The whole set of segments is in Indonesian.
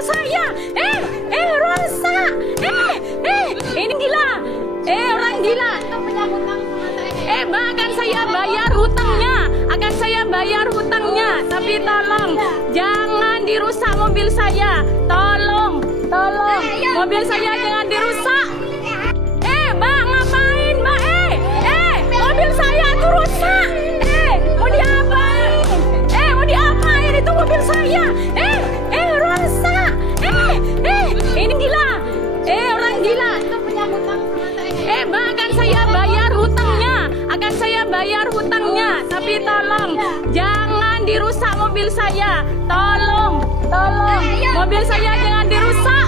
mobil saya. Rusak. Ini gila. Orang gila. Mbak, akan saya bayar hutangnya. Tapi tolong jangan dirusak mobil saya. Tolong. Mobil saya jangan dirusak. Mbak, ngapain, Mbak? Mobil saya tuh rusak. Mau diapain? Mau diapain itu mobil saya? Rusak. Ini gila. Orang gila. Mbak, akan saya bayar hutangnya. Tapi tolong jangan dirusak mobil saya. Tolong. Mobil saya jangan dirusak.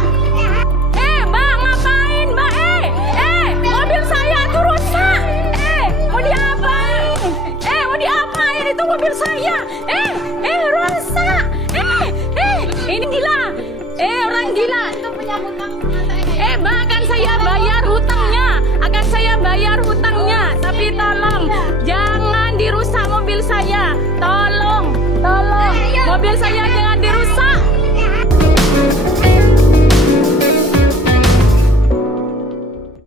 Mbak, ngapain, Mbak? Mobil saya tuh rusak. Mau diapain? Mau diapain itu mobil saya? Rusak. Ini gila. Orang gila. Mbak, akan saya bayar hutangnya. Tapi tolong jangan dirusak mobil saya. Tolong. Mobil saya